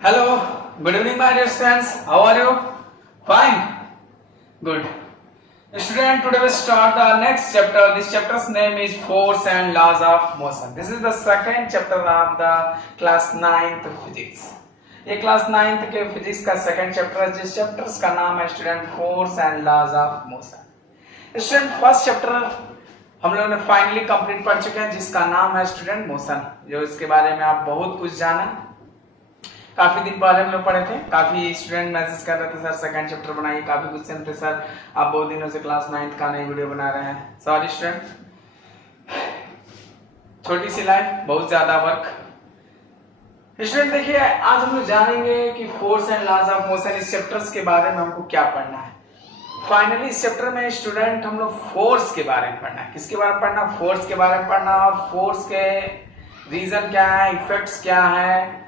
Hello, good evening, my dear students. How are you? Fine. Good. Student, today we start the next chapter. This chapter's name is Force and Laws of Motion. This is the second chapter of the class 9th physics. ये class 9th के physics का second chapter है, जिस chapter का नाम है student force and laws of motion. Student first chapter हम लोगों ने फाइनली कंप्लीट पढ़ चुके हैं, जिसका नाम है स्टूडेंट मोशन, जो इसके बारे में आप बहुत कुछ जाने। काफी दिन पहले हम लोग पढ़े थे, काफी स्टूडेंट मैसेज कर रहे थे सर सेकंड चैप्टर बनाइए, काफी क्वेश्चन थे सर, आप बहुत दिनों से क्लास 9th का नई वीडियो बना रहे हैं। सॉरी स्टूडेंट, छोटी सी लाइन, बहुत ज्यादा वर्क। स्टूडेंट देखिए, आज हम लोग जानेंगे कि force and laws of motion, इस चैप्टर्स के बारे में हमको क्या पढ़ना है। फाइनली इस चैप्टर में स्टूडेंट हम लोग फोर्स के बारे में पढ़ना है। किसके बारे में पढ़ना? फोर्स के बारे में पढ़ना, और फोर्स के रीजन क्या है, इफेक्ट्स क्या है,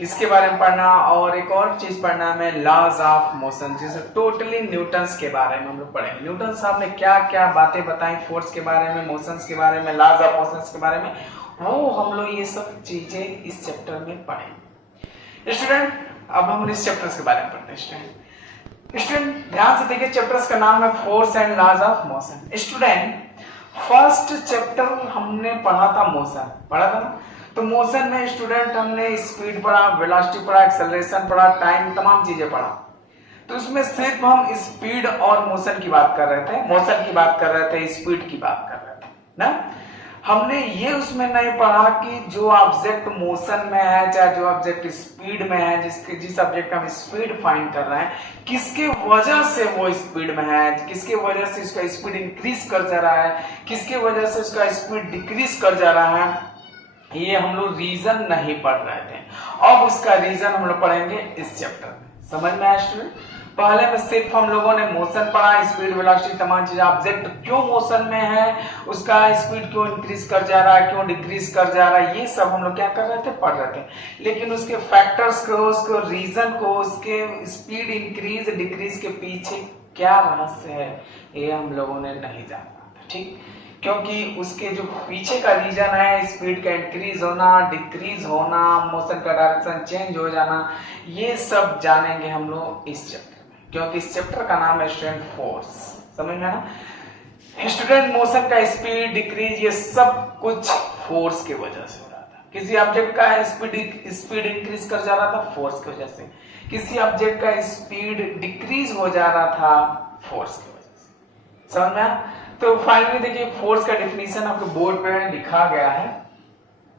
इसके बारे में पढ़ना। और एक और चीज पढ़ना है हमें, लॉज ऑफ मोशन, जिसे टोटली न्यूटन्स के बारे में हम लोग पढ़ेंगे। न्यूटन साहब ने क्या क्या बातें बताई फोर्स के बारे में, मोशंस के बारे में, लॉज ऑफ मोशंस के बारे में, वो हम लोग ये सब चीजें इस चैप्टर में पढ़ेंगे। स्टूडेंट अब हम इस चैप्टर्स के बारे में पढ़ते हैं। स्टूडेंट ध्यान से देखिए, चैप्टर्स का नाम है force and laws of motion. Student first chapter हमने पढ़ा था मोशन, पढ़ा था ना? तो मोशन में स्टूडेंट हमने स्पीड पढ़ा, वेलोसिटी पढ़ा, एक्सेलरेशन पढ़ा, टाइम, तमाम चीजें पढ़ा। तो उसमें सिर्फ हम स्पीड और मोशन की बात कर रहे थे, मोशन की बात कर रहे थे, स्पीड की बात कर रहे थे ना। हमने ये उसमें नहीं पढ़ा कि जो ऑब्जेक्ट मोशन में है, चाहे जो ऑब्जेक्ट स्पीड में है, जिस ऑब्जेक्ट का हम स्पीड फाइंड कर रहे हैं, किसके वजह से वो स्पीड में है, किसके वजह से उसका स्पीड इंक्रीज कर जा रहा है, किसके वजह से उसका स्पीड डिक्रीज कर जा रहा है, ये हम लोग रीजन नहीं पढ़ रहे थे। अब उसका रीजन हम लोग पढ़ेंगे इस चैप्टर में। समझ में आया स्टूडेंट? पहले में सिर्फ हम लोगों ने मोशन पढ़ा, स्पीड, वेलोसिटी, तमाम चीजें, ऑब्जेक्ट क्यों मोशन में है, उसका स्पीड क्यों इंक्रीज कर जा रहा है, क्यों डिक्रीज कर जा रहा है, ये सब हम लोग क्या कर रहे थे, पढ़ रहे थे। लेकिन उसके फैक्टर्स को, उसको रीजन को, उसके स्पीड इंक्रीज डिक्रीज के पीछे क्या रहस्य है, ये हम लोगों ने नहीं जाना था। ठीक, क्योंकि उसके जो पीछे का रीजन है, स्पीड का इंक्रीज होना, डिक्रीज होना, मोशन का डायरेक्शन चेंज हो जाना, ये सब जानेंगे हम लोग इस चैप्टर में, क्योंकि इस चैप्टर का नाम है स्टूडेंट फोर्स। समझ में ना? स्टूडेंट मोशन का स्पीड डिक्रीज, ये सब कुछ फोर्स की वजह से हो रहा था। किसी ऑब्जेक्ट का स्पीड इंक्रीज कर जा रहा था, फोर्स की वजह से। किसी ऑब्जेक्ट का स्पीड डिक्रीज हो जा रहा था, फोर्स की वजह से। समझ में? तो फाइनली देखिए, फोर्स का डेफिनेशन आपके बोर्ड पे लिखा गया है।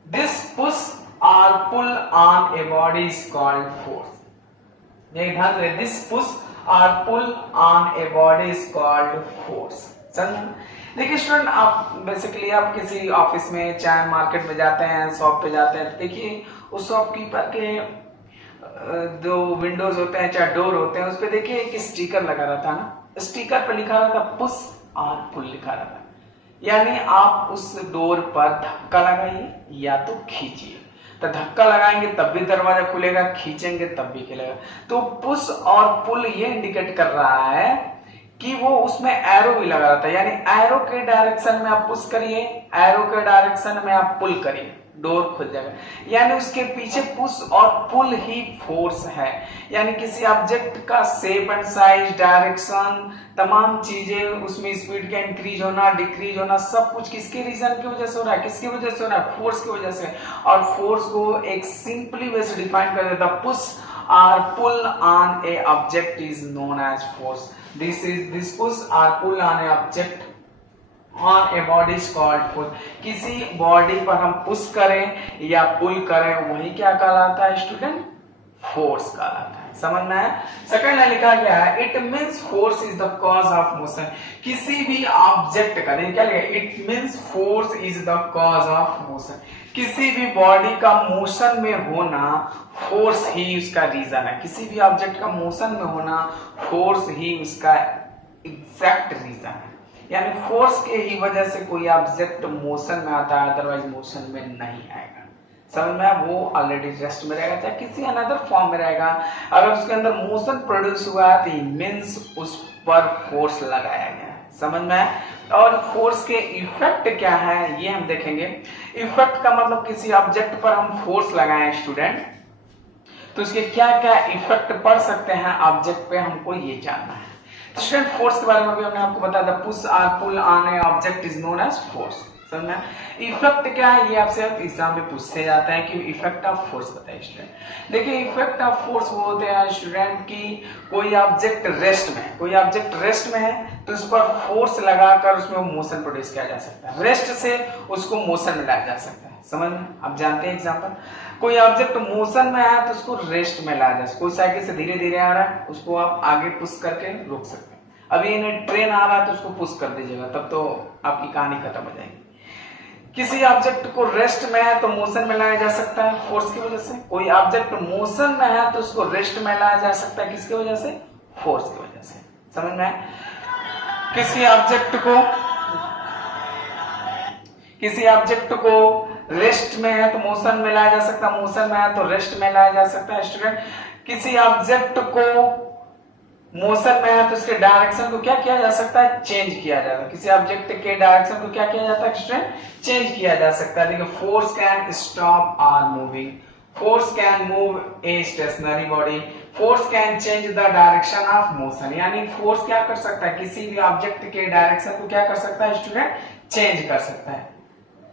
दिस पुश और pull on a body is called force. ये ध्यान से, दिस पुश और pull on a body is called force. समझ? देखिए स्टूडेंट, आप बेसिकली आप किसी ऑफिस में, चाहे मार्केट में जाते हैं, शॉप पे जाते हैं, देखिए उस शॉपकीपर के जो विंडोज होते हैं, चाहे डोर होते हैं, उस पे देखिए एक स्टिकर लगा रहता है ना। स्टिकर पे लिखा रहता पुश और पुल लिखा रहता है, यानी आप उस डोर पर धक्का लगाइए या तो खींचिए। तो धक्का लगाएंगे तब भी दरवाजा खुलेगा, खींचेंगे तब भी खुलेगा। तो पुश और पुल ये इंडिकेट कर रहा है कि वो उसमें एरो भी लगा रहता है, यानी एरो के डायरेक्शन में आप पुश करिए, एरो के डायरेक्शन में आप पुल करिए, डोर खुल जाएगा। यानी उसके पीछे पुश और पुल ही फोर्स है। यानी किसी ऑब्जेक्ट का शेप एंड साइज, डायरेक्शन, तमाम चीजें, उसमें स्पीड का इंक्रीज होना, डिक्रीज होना, सब कुछ किसके रीजन की वजह से हो रहा है, किसकी वजह से हो रहा है, फोर्स की वजह से। और फोर्स को एक सिंपली वे से डिफाइन कर देता, पुश और pull on a object is known as force. This push और pull on a object on a body is called force. किसी बॉडी पर हम पुश करें या पुल करें, वही क्या कहलाता है स्टूडेंट? फोर्स कहलाता है। समझ में आया? सेकंड लाइन लिखा गया है, it means force is the cause of motion. किसी भी ऑब्जेक्ट का, देखिए क्या लिखा है, it means force is the cause of motion. किसी भी बॉडी का मोशन में होना, फोर्स ही उसका रीजन है। किसी भी ऑब्जेक्ट का मोशन में होना, फोर्स ही उसका एग्जैक्ट रीजन है। यानी फोर्स के ही वजह से कोई ऑब्जेक्ट मोशन में आता है, अदरवाइज मोशन में नहीं आएगा। समझ में? वो ऑलरेडी रेस्ट में रहेगा, चाहे किसी अनदर फॉर्म में रहेगा। अगर उसके अंदर मोशन प्रोड्यूस हुआ है तो मींस उस पर फोर्स लगाया गया है। समझ में? और फोर्स के इफेक्ट क्या है ये हम देखेंगे। इफेक्ट का मतलब किसी ऑब्जेक्ट पर हम फोर्स लगाएं स्टूडेंट, तो उसके क्या क्या इफेक्ट पड़ सकते हैं ऑब्जेक्ट पे, हमको ये जानना है। तो स्टूडेंट फोर्स के बारे में भी हमने आपको बताया था, पुश और pull on a object is known as force. समझना। इफेक्ट क्या है ये आपसे एग्जाम में पूछते जाता है कि इफेक्ट ऑफ फोर्स बताइए स्टूडेंट। देखिए इफेक्ट ऑफ फोर्स वो होते हैं स्टूडेंट की कोई ऑब्जेक्ट रेस्ट में है तो उस पर फोर्स लगाकर उसमें मोशन प्रोड्यूस किया जा सकता है, रेस्ट से उसको मोशन में लाया जा सकता है। समझ में आप जानते हैं एग्जांपल, कोई ऑब्जेक्ट मोशन में है तो उसको रेस्ट में लाया जा सकता है। कोई साइकिल से धीरे धीरे आ रहा है उसको आप आगे पुश करके रोक सकते हैं। अभी इन्हें ट्रेन आ रहा है तो उसको पुश कर दीजिएगा, तब तो आपकी कहानी खत्म हो जाएगी। किसी ऑब्जेक्ट को रेस्ट में है तो मोशन में लाया जा सकता है फोर्स की वजह से। कोई ऑब्जेक्ट मोशन में है तो उसको रेस्ट में लाया जा सकता है किसकी वजह से, फोर्स की वजह से। समझ में आए। किसी ऑब्जेक्ट को रेस्ट में है तो मोशन में लाया जा सकता है, मोशन में है तो रेस्ट में लाया जा सकता है स्टूडेंट। किसी ऑब्जेक्ट को मोशन में है तो उसके डायरेक्शन को क्या किया जा सकता है, चेंज किया जाता है। किसी ऑब्जेक्ट के डायरेक्शन को क्या किया जाता है स्टूडेंट, चेंज किया जा सकता है। देखिए force can stop on moving, force can move a stationary body, force can change the direction of motion. यानी फोर्स क्या कर सकता है, किसी भी ऑब्जेक्ट के डायरेक्शन को क्या कर सकता है स्टूडेंट, चेंज कर सकता है,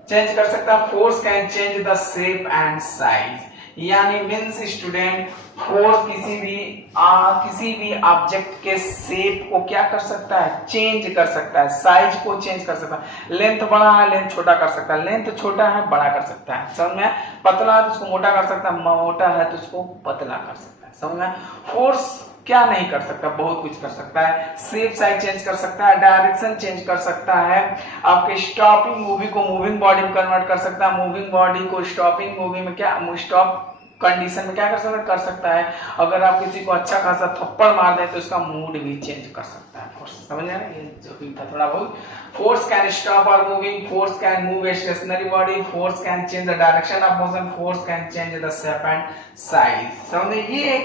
चेंज कर सकता है। Force can change the shape and size, यानी मीन्स स्टूडेंट फोर्स किसी भी ऑब्जेक्ट के शेप को क्या कर सकता है, चेंज कर सकता है, साइज को चेंज कर सकता है। लेंथ बड़ा है लेंथ छोटा कर सकता है, लेंथ छोटा है बड़ा कर सकता है। समझ में, पतला है तो उसको मोटा कर सकता है, मोटा है तो उसको पतला कर सकता है। समझ में। फोर्स क्या नहीं कर सकता, बहुत कुछ कर सकता है। शेप साइज चेंज कर सकता है, डायरेक्शन चेंज कर सकता है, आपके स्टॉपिंग मूवी को मूविंग बॉडी में कन्वर्ट कर सकता है, मूविंग बॉडी को स्टॉपिंग मूवी में क्या स्टॉप कंडीशन में क्या कर सकता है। अगर आप किसी को अच्छा खासा थप्पड़ मार दें तो उसका मूड भी चेंज कर सकता है फोर्स। समझ रहे हैं, ये जो भी था थोड़ा बहुत। फोर्स कैन स्टॉप और moving, force can move a stationary body, force can change the direction of motion, force can change the shape and size. समझे, ये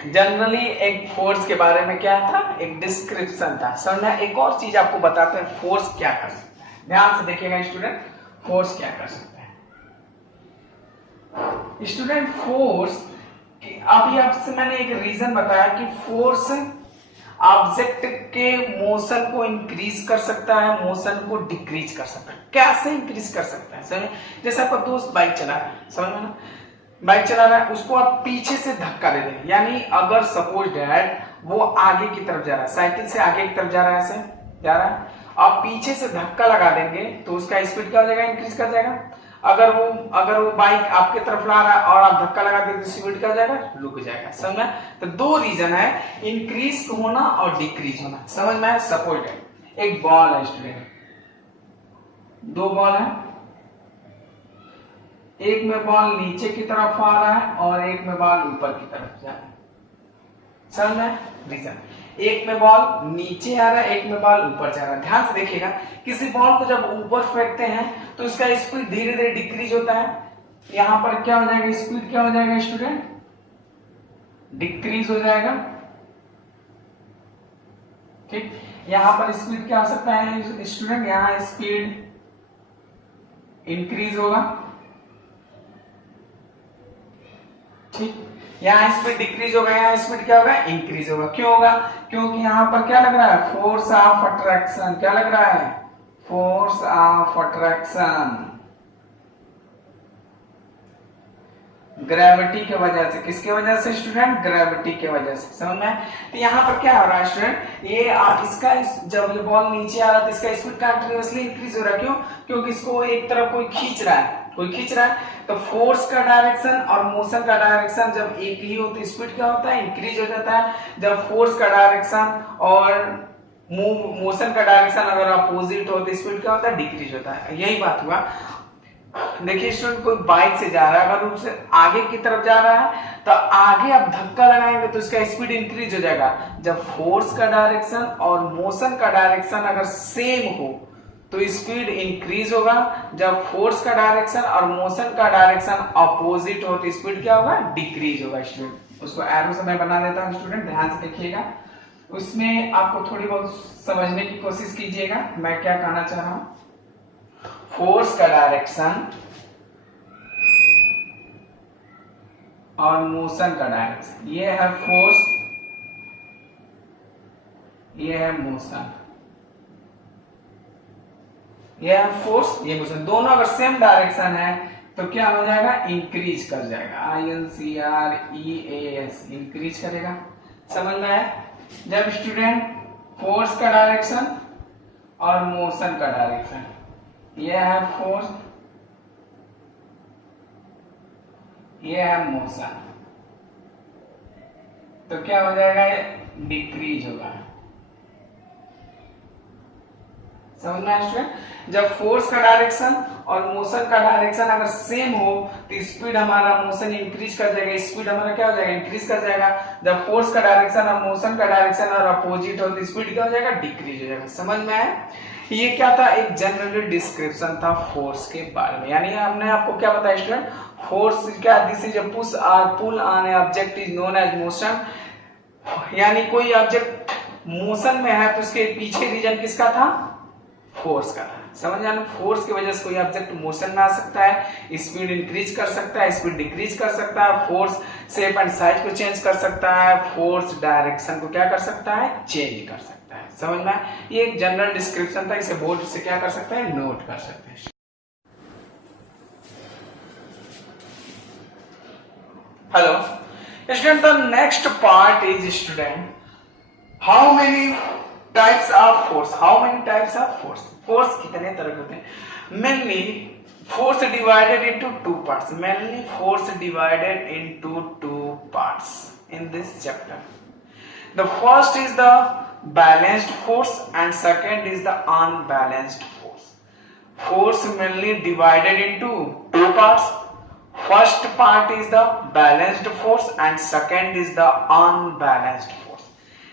जनरली एक फोर्स के बारे में क्या था, एक डिस्क्रिप्शन था। समझना। एक और चीज आपको बताते हैं फोर्स क्या कर सकता है, ध्यान से देखिएगा स्टूडेंट, फोर्स क्या कर सकता है स्टूडेंट। फोर्स अभी आपसे मैंने एक रीजन बताया कि फोर्स ऑब्जेक्ट के मोशन को इंक्रीज कर सकता है, मोशन को डिक्रीज कर सकता है। कैसे इंक्रीज कर सकता है, समझ। जैसे आपका दोस्त बाइक चला रहा है, समझ में ना, बाइक चला रहा है, उसको आप पीछे से धक्का दे देंगे। यानी अगर सपोज डैट वो आगे की तरफ जा रहा है, साइकिल से आगे की तरफ जा रहा है, ऐसे जा रहा है, आप पीछे से धक्का लगा देंगे तो उसका स्पीड क्या हो जाएगा, इंक्रीज कर जाएगा। अगर वो बाइक आपके तरफ ला रहा है और आप धक्का लगा देते तो स्पीड क्या हो जाएगा, रुक जाएगा। समझ में। तो दो रीजन है, इंक्रीज होना और डिक्रीज होना। समझ में। सपोज डैट एक बॉल है स्टूडेंट, दो बॉल है, एक में बॉल नीचे की तरफ आ रहा है और एक में बॉल ऊपर की तरफ जा रहा है। समझ में रीजन, एक में बॉल नीचे आ रहा है, एक में बॉल ऊपर जा रहा है। ध्यान से देखिएगा, किसी बॉल को जब ऊपर फेंकते हैं तो उसका स्पीड धीरे धीरे डिक्रीज होता है। यहां पर क्या हो जाएगा, स्पीड क्या हो जाएगा स्टूडेंट, डिक्रीज हो जाएगा। ठीक, यहां पर स्पीड क्या हो सकता है स्टूडेंट, यहां स्पीड इंक्रीज होगा। ठीक, यहाँ स्पीड डिक्रीज होगा, यहाँ स्पीड क्या होगा, इंक्रीज होगा। क्यों होगा, क्योंकि यहाँ पर क्या लग रहा है, फोर्स ऑफ अट्रैक्शन। क्या लग रहा है, फोर्स ऑफ अट्रैक्शन, ग्रेविटी के वजह से। किसके वजह से स्टूडेंट, ग्रेविटी के वजह से। समझ में। तो यहाँ पर क्या हो रहा है स्टूडेंट, ये इसका जब ये बॉल नीचे आ रहा है तो इसका स्पीड कंटिन्यूअसली इंक्रीज हो रहा है। क्यों, क्योंकि इसको एक तरफ कोई खींच रहा है, तो फोर्स का डायरेक्शन और मोशन का डायरेक्शन जब एक ही हो तो स्पीड क्या होता है, इंक्रीज हो जाता है। जब फोर्स का डायरेक्शन और मोशन का डायरेक्शन अगर अपोजिट हो तो स्पीड क्या होता है, डिक्रीज होता है। यही बात हुआ। देखिए स्टूडेंट, कोई बाइक से जा रहा है, अगर उससे आगे की तरफ जा रहा है तो आगे आप धक्का लगाएंगे तो उसका स्पीड इंक्रीज हो जाएगा। जब फोर्स का डायरेक्शन और मोशन का डायरेक्शन अगर सेम हो तो स्पीड इंक्रीज होगा। जब फोर्स का डायरेक्शन और मोशन का डायरेक्शन अपोजिट हो तो स्पीड क्या होगा, डिक्रीज होगा। स्टूडेंट उसको एरो से मैं बना देता हूं, स्टूडेंट ध्यान से देखिएगा, उसमें आपको थोड़ी बहुत समझने की कोशिश कीजिएगा मैं क्या कहना चाह रहा हूं। फोर्स का डायरेक्शन और मोशन का डायरेक्शन। ये है फोर्स, ये है मोशन, ये है फोर्स, ये मोशन। दोनों अगर सेम डायरेक्शन है तो क्या हो जाएगा, इंक्रीज कर जाएगा। INCREAS, इंक्रीज करेगा। समझ में आया? जब स्टूडेंट फोर्स का डायरेक्शन और मोशन का डायरेक्शन, ये है फोर्स, ये है मोशन, तो क्या हो जाएगा, ये डिक्रीज होगा। समझ में आया स्टूडेंट? जब फोर्स का डायरेक्शन और मोशन का डायरेक्शन अगर सेम हो तो स्पीड हमारा, मोशन इंक्रीज कर जाएगा, स्पीड हमारा क्या हो जाएगा, इंक्रीज कर जाएगा। जब फोर्स का डायरेक्शन और मोशन का डायरेक्शन और अपोजिट हो तो स्पीड क्या हो जाएगा, डिक्रीज हो जाएगा। समझ में आया? ये क्या था, एक जनरल डिस्क्रिप्शन था फोर्स के बारे में। यानी हमने आपको क्या बताया स्टूडेंट, फोर्स क्या, दिस इज अ पुश और pull on a object is known as motion. यानी कोई ऑब्जेक्ट मोशन में है तो उसके पीछे रीजन किसका था, फोर्स का था। समझ आना? फोर्स की वजह से कोई ऑब्जेक्ट मोशन में आ सकता है, स्पीड इंक्रीज कर सकता है, स्पीड डिक्रीज कर सकता है, फोर्स शेप एंड साइज को चेंज कर सकता है, फोर्स डायरेक्शन को क्या कर सकता है, चेंज कर सकता है। समझ में? ये एक जनरल डिस्क्रिप्शन था, इसे बोर्ड से क्या कर सकते हैं, नोट कर सकते हैं। Hello student, the next part is student how many types of force. How many types of force, force कितने तरह के होते हैं। Mainly force divided into two parts, mainly force divided into two parts in this chapter. The first is the balanced force and second is the unbalanced force. Force mainly divided into two parts. First part is the balanced force and second is the unbalanced force.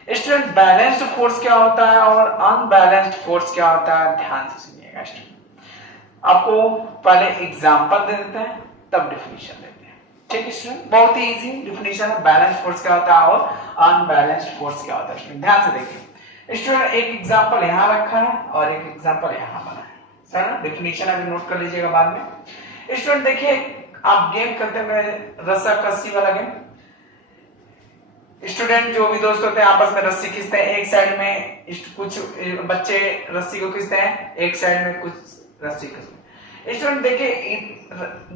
Student, balanced force क्या होता है और unbalanced force क्या होता है, ध्यान से सुनिएगा स्टूडेंट। आपको पहले एग्जांपल दे देते हैं तब डिफिनीशन देते हैं। ठीक है स्टूडेंट, बहुत ही इजी डिफिनीशन है, बैलेंस्ड फोर्स क्या होता है और अनबैलेंस्ड फोर्स क्या होता है। स्टूडेंट ध्यान से देखिए स्टूडेंट, एक एग्जांपल यहाँ रखा है और एक एग्जांपल यहाँ बना है। सर डिफिनीशन अभी नोट कर लीजिएगा बाद में। स्टूडेंट देखिए, आप गेम खेलते हैं रस्सा कस्सी वाला गेम। स्टूडेंट जो भी दोस्त होते हैं आपस में रस्सी खींचते हैं, एक साइड में कुछ बच्चे रस्सी को खींचते हैं, एक साइड में कुछ रस्सी खींचते हैं। स्टूडेंट देखिए,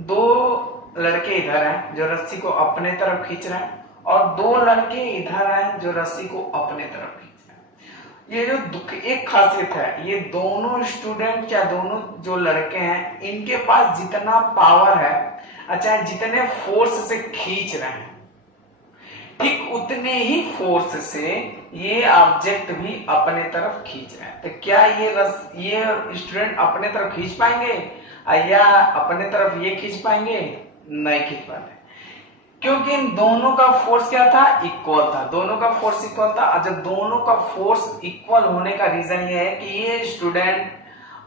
दो लड़के इधर हैं जो रस्सी को अपने तरफ खींच रहे हैं और दो लड़के इधर हैं जो रस्सी को अपने तरफ खींच रहे हैं। ये जो एक खासियत है, ये दोनों स्टूडेंट या दोनों जो लड़के हैं इनके पास जितना पावर है, अच्छा जितने फोर्स से खींच रहे हैं, ठीक उतने ही फोर्स से ये ऑब्जेक्ट भी अपने तरफ खींच रहे हैं। तो क्या ये स्टूडेंट अपने तरफ खींच पाएंगे या अपने तरफ ये खींच पाएंगे? नहीं खींच पाते, क्योंकि इन दोनों का फोर्स क्या था, इक्वल था। दोनों का फोर्स इक्वल था। जब दोनों का फोर्स इक्वल होने का रीजन ये है कि ये स्टूडेंट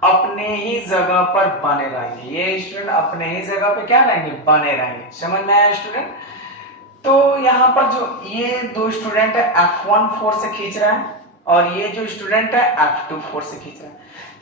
अपने ही जगह पर बने रहेंगे, ये स्टूडेंट अपने ही जगह पे क्या रहेंगे, बने रहेंगे। समझ में आया स्टूडेंट? तो यहाँ पर जो ये दो स्टूडेंट है F1 फोर्स से खींच रहा है और ये जो स्टूडेंट है F2 फोर्स से खींच रहा है।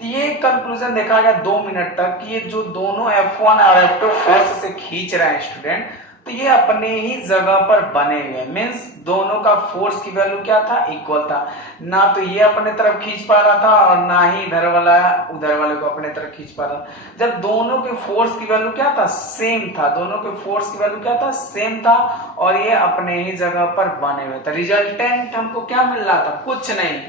तो ये कंक्लूजन देखा गया 2 मिनट तक कि ये जो दोनों F1 और F2 फोर्स से खींच रहे हैं स्टूडेंट, तो ये अपने ही जगह पर बने हुए, मीन्स दोनों का फोर्स की वैल्यू क्या था, इक्वल था। ना तो ये अपने तरफ खींच पा रहा था और ना ही इधर वाला उधर वाले को अपने तरफ खींच पा रहा था। जब दोनों के फोर्स की वैल्यू क्या था, सेम था, दोनों के फोर्स की वैल्यू क्या था, सेम था और ये अपने ही जगह पर बने हुए थे। रिजल्टेंट हमको क्या मिल रहा था, कुछ नहीं।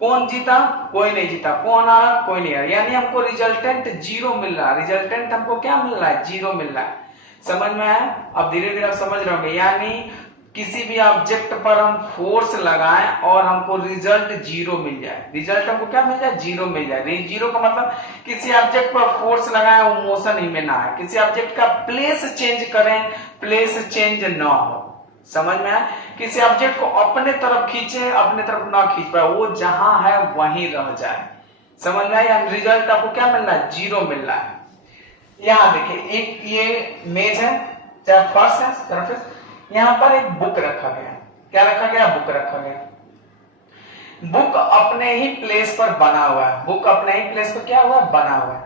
कौन जीता, कोई नहीं जीता। कौन आ रहा, कोई नहीं आ रहा। यानी हमको रिजल्टेंट 0 मिल रहा है। रिजल्टेंट हमको क्या मिल रहा है, 0 मिल रहा है। समझ में आया? अब धीरे धीरे आप समझ रहे होंगे। यानी किसी भी ऑब्जेक्ट पर हम फोर्स लगाएं और हमको रिजल्ट 0 मिल जाए। रिजल्ट हमको क्या मिल जाए, 0 मिल जाए। 0 का मतलब किसी ऑब्जेक्ट पर फोर्स लगाएं वो मोशन ही में ना है। किसी ऑब्जेक्ट का प्लेस चेंज करें, प्लेस चेंज ना हो। समझ में आया? किसी ऑब्जेक्ट को अपने तरफ खींचे, अपने तरफ ना खींच पाए, वो जहां है वहीं रह जाए। समझ में आया? रिजल्ट आपको क्या मिल रहा है, 0 मिल रहा है। यहाँ देखिए, एक ये मेज है, चाहे फर्श है, सरफेस। यहाँ पर एक बुक रखा गया। क्या रखा गया, बुक रखा गया। बुक अपने ही प्लेस पर बना हुआ है। बुक अपने ही प्लेस पर क्या हुआ है, बना हुआ है।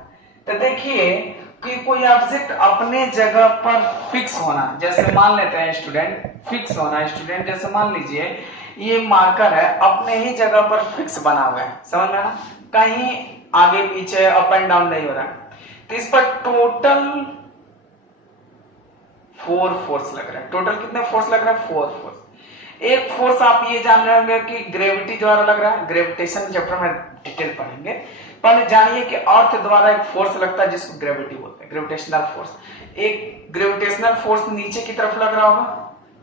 तो देखिए, कि कोई ऑब्जेक्ट अपने जगह पर फिक्स होना, जैसे मान लेते हैं स्टूडेंट फिक्स होना, स्टूडेंट जैसे मान लीजिए ये मार्कर है अपने ही जगह पर फिक्स बना हुआ है, समझ में ना, कहीं आगे पीछे अप एंड डाउन नहीं हो रहा है। तो इस पर टोटल 4 फोर्स लग रहा है। टोटल कितने फोर्स लग रहा है? 4 फोर्स। एक फोर्स आप ये जान रहे होंगे कि ग्रेविटी द्वारा लग रहा है, ग्रेविटेशन चैप्टर में डिटेल पढ़ेंगे। पहले जानिए कि अर्थ द्वारा एक फोर्स लगता है जिसको ग्रेविटी बोलते हैं, ग्रेविटेशनल फोर्स। एक ग्रेविटेशनल फोर्स नीचे की तरफ लग रहा होगा,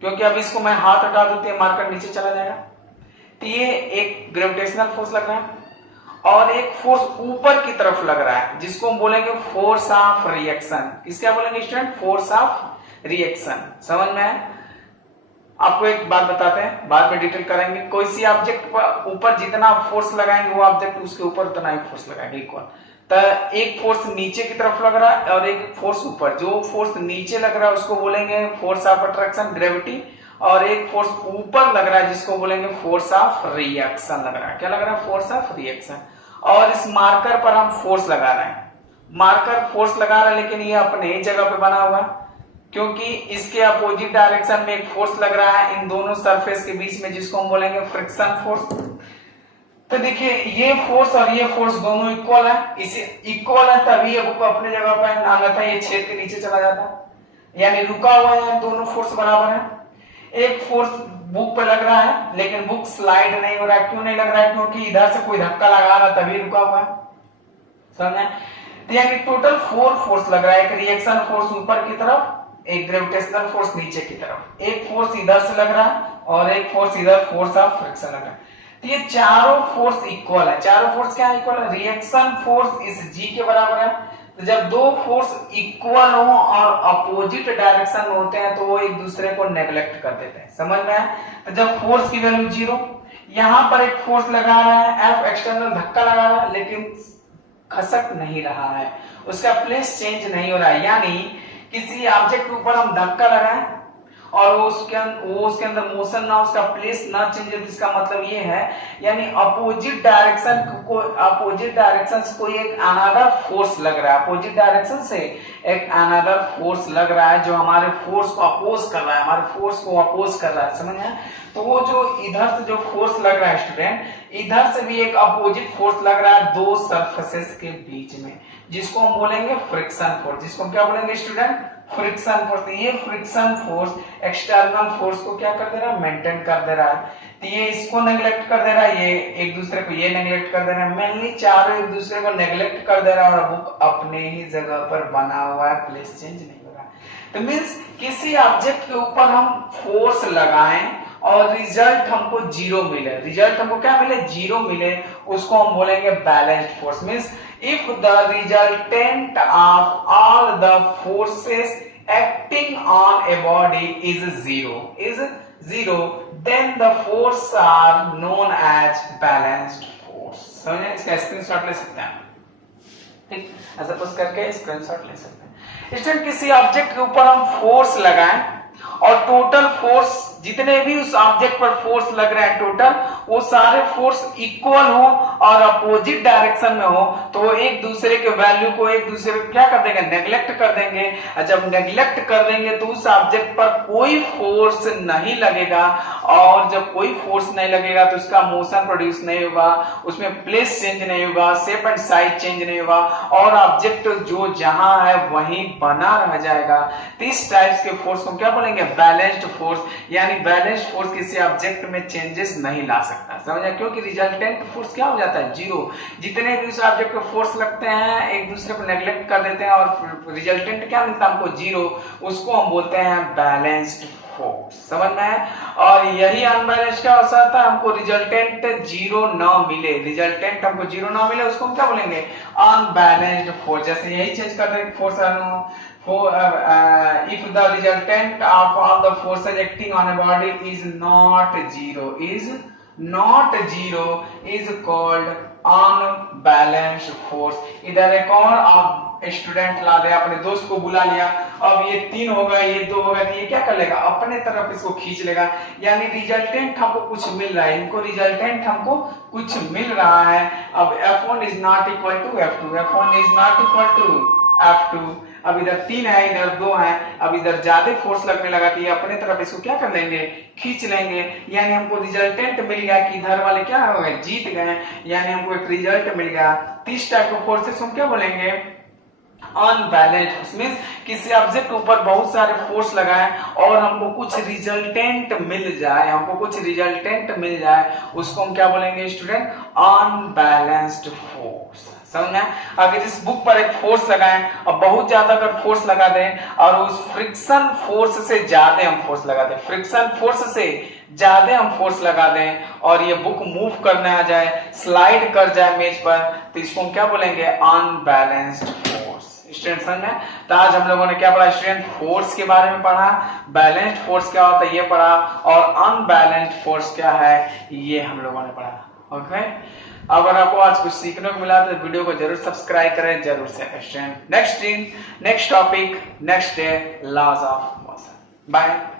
क्योंकि अब इसको मैं हाथ हटा दूं तो मार्कर नीचे चला जाएगा, तो ये एक ग्रेविटेशनल फोर्स लग रहा है। और एक फोर्स ऊपर की तरफ लग रहा है जिसको हम बोलेंगे फोर्स ऑफ रिएक्शन। किसका बोलेंगे स्टूडेंट? Force of reaction. समझ में है? आपको एक बात बताते हैं, बाद में डिटेल करेंगे। कोई सी ऑब्जेक्ट पर ऊपर जितना फोर्स लगाएंगे वो ऑब्जेक्ट उसके ऊपर उतना ही फोर्स लगाएंगे इक्वल। तो एक फोर्स नीचे की तरफ लग रहा है और एक फोर्स ऊपर। जो फोर्स नीचे लग रहा है उसको बोलेंगे फोर्स ऑफ अट्रैक्शन, ग्रेविटी। और एक फोर्स ऊपर लग रहा है जिसको बोलेंगे फोर्स ऑफ रिएक्शन लग रहा है। क्या लग रहा है? Force of reaction. और इस मार्कर पर हम फोर्स लगा रहे हैं, मार्कर फोर्स लगा रहा है, लेकिन ये अपने ही जगह पे बना हुआ है, क्योंकि इसके अपोजिट डायरेक्शन में एक फोर्स लग रहा है इन दोनों सरफेस के बीच में, जिसको हम बोलेंगे फ्रिक्शन फोर्स। तो देखिए ये फोर्स और ये फोर्स दोनों इक्वल है, इसे इक्वल है तभी ये बुक अपने जगह पर, अन्यथा ये छेद के नीचे चला जाता, यानी रुका हुआ है, दोनों फोर्स बराबर है। एक फोर्स बुक पे लग रहा है लेकिन बुक स्लाइड नहीं हो रहा है। क्यों नहीं लग रहा है? क्योंकि इधर से कोई धक्का लगा रहा तभी रुका हुआ है, समझे? तो यानी टोटल 4 फोर्स लग रहा है। एक रिएक्शन फोर्स ऊपर की तरफ, एक ग्रेविटेशनल फोर्स नीचे की तरफ, एक फोर्स इधर से लग रहा है और एक फोर्स इधर, फोर्स ऑफ फ्रिक्शन लग रहा है। तो ये चारों फोर्स इक्वल है। चारों फोर्स क्या है? इक्वल है। रिएक्शन फोर्स इस जी के बराबर है। तो जब दो फोर्स इक्वल हो और अपोजिट डायरेक्शन में होते हैं तो वो एक दूसरे को नेग्लेक्ट कर देते हैं, समझ में आया? तो जब फोर्स की वैल्यू 0, यहां पर एक फोर्स लगा रहा है एफ एक्सटर्नल, धक्का लगा रहा है लेकिन खसक नहीं रहा है, उसका प्लेस चेंज नहीं हो रहा है। यानी किसी ऑब्जेक्ट के ऊपर हम धक्का लगाएं और वो उसके अंदर मोशन ना, उसका प्लेस ना चेंज हो, इसका मतलब ये है यानी अपोजिट डायरेक्शन से कोई एक अनदर फोर्स लग रहा है, अपोजिट डायरेक्शन से एक अनदर फोर्स लग रहा है जो हमारे फोर्स को अपोज कर रहा है, हमारे फोर्स को अपोज कर रहा है, समझ में? तो वो जो इधर से जो फोर्स लग रहा है स्टूडेंट, इधर से भी एक अपोजिट फोर्स लग रहा है दो सरफेसेस के बीच में, जिसको हम बोलेंगे फ्रिक्शन फोर्स। जिसको हम क्या बोलेंगे स्टूडेंट? Friction force. ये फ्रिक्शन फोर्स एक्सटर्नल फोर्स को क्या कर दे रहा है? मेंटेन कर दे रहा है। तो ये इसको नेग्लेक्ट कर दे रहा है, ये एक दूसरे को ये नेग्लेक्ट कर दे रहा है, मेनली चारों एक दूसरे को नेग्लेक्ट कर दे रहा है और बुक अपने ही जगह पर बना हुआ है, प्लेस चेंज नहीं हो रहा। तो मींस किसी ऑब्जेक्ट के ऊपर हम फोर्स लगाएं और रिजल्ट हमको 0 मिले, रिजल्ट हमको क्या मिले? 0 मिले, उसको हम बोलेंगे balanced force. Means if the resultant of all the forces acting on a body is zero, then the forces are known as balanced force। समझे? इसका स्क्रीनशॉट ले सकते हैं, ठीक? ऐसा कुछ करके स्क्रीनशॉट ले सकते हैं। स्टूडेंट किसी ऑब्जेक्ट के ऊपर हम फोर्स लगाएं और टोटल फोर्स जितने भी उस ऑब्जेक्ट पर फोर्स लग रहे हैं टोटल, वो सारे फोर्स इक्वल हो और अपोजिट डायरेक्शन में हो, तो वो एक दूसरे के वैल्यू को एक दूसरे को क्या कर देंगे? नेग्लेक्ट कर देंगे। और जब नेग्लेक्ट कर देंगे तो उस ऑब्जेक्ट पर कोई फोर्स नहीं लगेगा, और जब कोई फोर्स नहीं लगेगा तो उसका मोशन प्रोड्यूस नहीं होगा, उसमें प्लेस चेंज नहीं होगा, शेप एंड साइज चेंज नहीं होगा, और ऑब्जेक्ट जो जहां है वहीं बना रह जाएगा। तो इस टाइप्स के फोर्स को क्या बोलेंगे? Balanced force. यानी बैलेंस्ड फोर्स किसी ऑब्जेक्ट में चेंजेस नहीं ला सकता, समझा? क्योंकि रिजल्टेंट फोर्स क्या हो जाता है? 0। जितने भी उस ऑब्जेक्ट को फोर्स लगते हैं एक दूसरे को नेग्लेक्ट कर देते हैं और रिजल्टेंट क्या मिलता है हमको? 0। उसको हम बोलते हैं बैलेंस्ड फोर्स, समझ में है? और यही अनबैलेंस्ड क्या हो सकता है? हमको रिजल्टेंट 0 ना मिले, रिजल्टेंट हमको 0 ना मिले, उसको हम क्या बोलेंगे? Unbalanced force. जैसे यही चेंज कर देंगे force if the resultant of all the forces acting on a body is not zero is called unbalanced force। इधर एक और आप स्टूडेंट ला दे, अपने दोस्त को बुला लिया, अब ये 3 होगा, ये 2 होगा, तो ये क्या कर लेगा? अपने तरफ इसको खींच लेगा। यानी रिजल्टेंट हमको कुछ मिल रहा है, इनको रिजल्टेंट हमको कुछ मिल रहा है। अब F1 is not equal to F2, F1 is not equal to F2। अब इधर 3 है, इधर 2 है, अब इधर ज्यादा फोर्स लगने लगा तो ये अपने तरफ इसको क्या कर लेंगे, खींच लेंगे। यानी हमको रिजल्टेंट मिल गया कि इधर वाले क्या हो गए, जीत गए, यानी हमको एक रिजल्ट मिल गया। इस टाइप के फोर्सेस हम क्या बोलेंगे, अनबैलेंस्ड। मींस किसी ऑब्जेक्ट के ऊपर बहुत सारे फोर्स लगाए और हमको कुछ रिजल्टेंट मिल जाए, उसको हम क्या बोलेंगे स्टूडेंट, अनबैलेंस्ड फोर्स। समझना। अगर इस बुक पर एक फोर्स लगाएं और बहुत ज्यादा अगर फोर्स लगा दें और उस फ्रिक्शन फोर्स से ज्यादा हम फोर्स लगा दें, और ये बुक मूव करने आ जाए, स्लाइड कर जाए मेज पर, तो इसको हम क्या बोलेंगे, अनबैलेंस्ड फोर्स। स्टूडेंट समझ में। तो आज हम लोगों ने क्या पढ़ा स्टूडेंट, फोर्स के बारे में पढ़ा, बैलेंस्ड फोर्स क्या होता है ये पढ़ा, और अनबैलेंस्ड फोर्स क्या है ये हम लोगों ने पढ़ा। ओके, अगर आपको आज कुछ सीखने को मिला तो वीडियो को जरूर सब्सक्राइब करें, जरूर से student. Next topic next day, laws of motion. Bye.